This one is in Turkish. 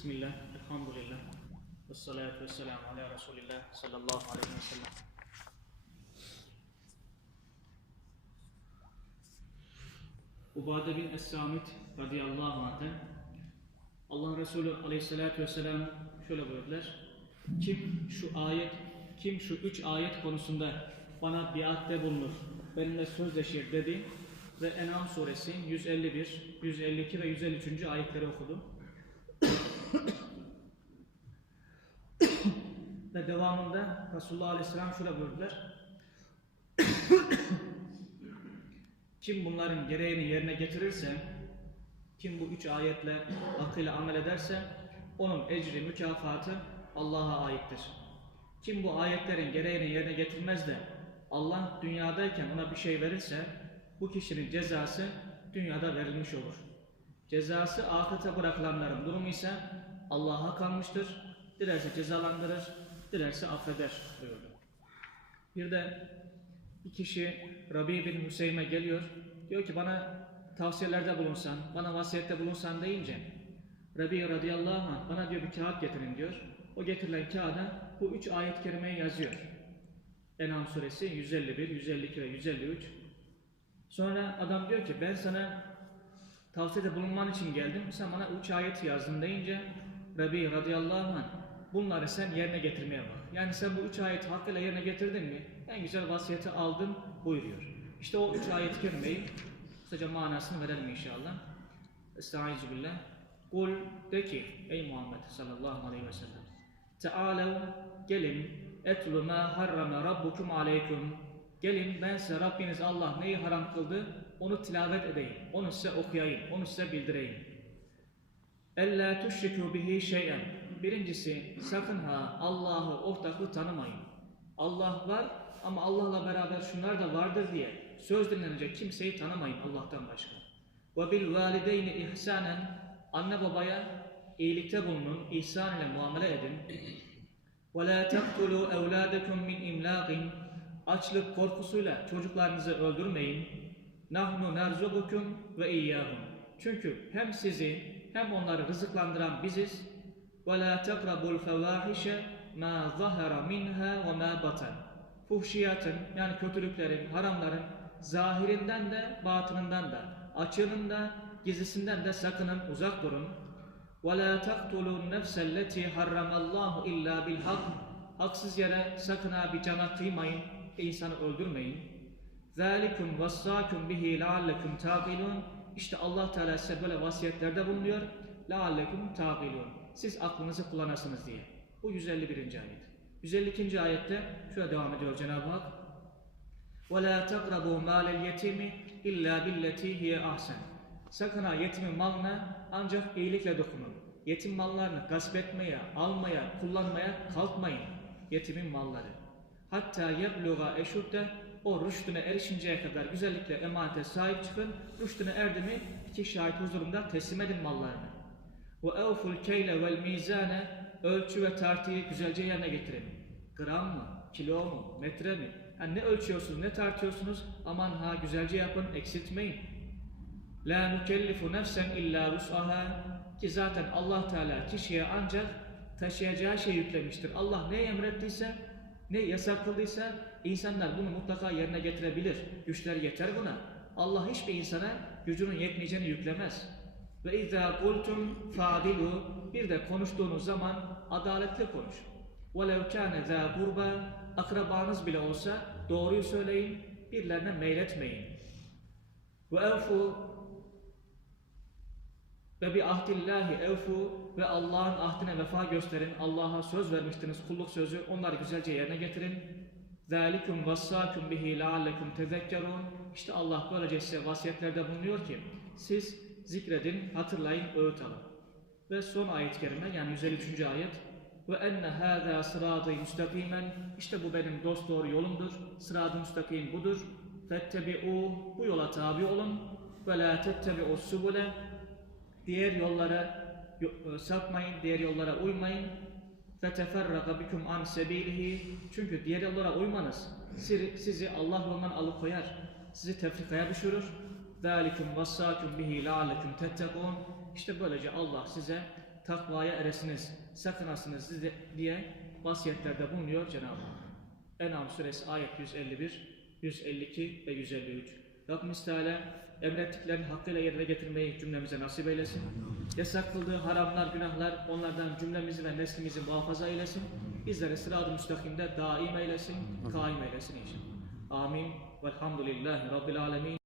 Bismillah, elhamdülillah. Ve salatu ve selamu ala Resulillah sallallahu aleyhi ve sellem. Ubade bin Es-Samit radıyallahu anh'ten Allah Resulü aleyhissalatü vesselam şöyle buyurdular. Kim şu ayet, kim şu üç ayet konusunda bana biatte bulunur, benimle sözleşir dedi ve En'am suresi 151, 152 ve 153. ayetleri okudum. Ve devamında Resulullah Aleyhisselam şöyle buyurdular. Kim bunların gereğini yerine getirirse, kim bu üç ayetle hakkıyla amel ederse, onun ecri, mükafatı Allah'a aittir. Kim bu ayetlerin gereğini yerine getirmez de Allah dünyadayken ona bir şey verirse, bu kişinin cezası dünyada verilmiş olur. Cezası ahirete bırakılanların durumu ise Allah'a kalmıştır. Dilerse cezalandırır, dilerse affeder buyurdu. Bir de bir kişi Rabi bin Hüseyin'e geliyor. Diyor ki bana tavsiyelerde bulunsan, bana vasiyette bulunsan deyince Rabi radıyallahu anh bana diyor bir kağıt getirin diyor. O getirilen kağıda bu üç ayet-i kerimeyi yazıyor. En'am suresi 151, 152 ve 153. Sonra adam diyor ki ben sana tavsiyede bulunman için geldim. Sen bana üç ayet yazdın deyince Rabi radıyallahu anh bunları sen yerine getirmeye bak. Yani sen bu üç ayeti hakkıyla yerine getirdin mi? En güzel vasiyeti aldın buyuruyor. İşte o üç ayet-i kerimeyi kısaca manasını verelim inşallah. Estaizu billah. Kul de ki ey Muhammed sallallahu aleyhi ve sellem. Tealev gelin etlu ma harrama rabbukum aleykum. Gelin ben size Rabbiniz Allah neyi haram kıldı onu tilavet edeyim. Onu size okuyayım. Onu size bildireyim. Ella tuşriku bihi şey'en. Birincisi sakın ha Allah'ı ortaklı tanımayın. Allah var ama Allah'la beraber şunlar da vardır diye söz dinlenecek kimseyi tanımayın Allah'tan başka. Ve bil valideyni ihsanen anne babaya iyilikte bulunun, ihsan ile muamele edin. Ve la taqtulu evladakum min imlaqin açlık korkusuyla çocuklarınızı öldürmeyin. Nahnu nerzukukum ve iyyahum. Çünkü hem sizi hem onları rızıklandıran biziz. Ve la taqrabul fevahişe ma zahara minha ve ma batan. Fuhşiyatın yani kötülüklerin, haramların zahirinden de batınından da, açığının da, gizlisinden de sakının, uzak durun. وَلَا تَقْتُلُوا النَّفْسَ الَّتِي حَرَّمَ اللّٰهُ اِلَّا بِالْحَقِّ Haksız yere sakın ha bir cana kıymayın, insanı öldürmeyin. ذَٰلِكُمْ وَصَّاكُمْ بِهِ لَعَلَّكُمْ تَعْقِلُونَ İşte Allah Teala size böyle vasiyetlerde bulunuyor. لَعَلَّكُمْ تَعْقِلُونَ Siz aklınızı kullanasınız diye. Bu 151. ayet. 152. ayette şöyle devam ediyor Cenab-ı Hak. وَلَا تَقْرَبُوا مَالَ الْيَتِيمِ اِلَّا بِالَّتِي هِيَ ahsen. Sakın ha yetimin malına ancak iyilikle dokunun. Yetim mallarını gasp etmeye, almaya, kullanmaya kalkmayın. Yetimin malları. Hatta yebluğa eşudde o rüştüne erişinceye kadar güzellikle emanete sahip çıkın. Rüştüne erdi mi iki şahit huzurunda teslim edin mallarını. Ve evful keyle vel mizane ölçü ve tartıyı güzelce yerine getirin. Gram mı, kilo mu, metre mi? Yani ne ölçüyorsunuz, ne tartıyorsunuz? Aman ha güzelce yapın, eksiltmeyin. La nukellifu nefsen illa vus'aha ki zaten Allah Teala kişiye ancak taşıyacağı şey yüklemiştir. Allah ne emrettiyse, ne yasak kıldıysa insanlar bunu mutlaka yerine getirebilir. Güçler yeter buna. Allah hiçbir insana gücünün yetmeyeceğini yüklemez. Ve izâ kultum fadilu bir de konuştuğunuz zaman adaletli konuş. وَلَوْ كَانَ ذَا قُرْبَى Akrabanız bile olsa doğruyu söyleyin, birilerine meyletmeyin. وَاَوْفُوا ve bi ahdillahi evfu ve Allah'ın ahdine vefa gösterin. Allah'a söz vermiştiniz kulluk sözü. Onları güzelce yerine getirin. Zalikum vassakum bihi la'allekum tezekkerun. İşte Allah böylece size vasiyetlerde bulunuyor ki siz zikredin, hatırlayın, öğüt alın. Ve son ayet kerime yani 153. ayet ve enne hâzâ sıratı müstakimen işte bu benim dost doğru yolumdur. Sırat-ı müstakim budur. Fettebi'û bu yola tabi olun ve lâ tettebi'û subule diğer yollara e, sapmayın, diğer yollara uymayın. Feteferraka bikum an sebilihi çünkü diğer yollara uymanız sizi Allah yolundan alıkoyar, sizi tefrikaya düşürür ذَٰلِكُمْ وَصَّاكُمْ بِهِ لَعَلَّكُمْ تَتَّقُونَ İşte böylece Allah size takvaya eresiniz, sakınasınız diye vasiyetlerde bulunuyor Cenab-ı Hak. En'am suresi ayet 151, 152 ve 153. Rabbimiz Teala emrettiklerini hakkıyla yerine getirmeyi cümlemize nasip eylesin. Yasak kıldığı haramlar, günahlar onlardan cümlemizi ve neslimizi muhafaza eylesin. Bizleri sırat-ı müstakimde daim eylesin, kaim eylesin inşallah. Amin. Velhamdülillahi Rabbil alemin.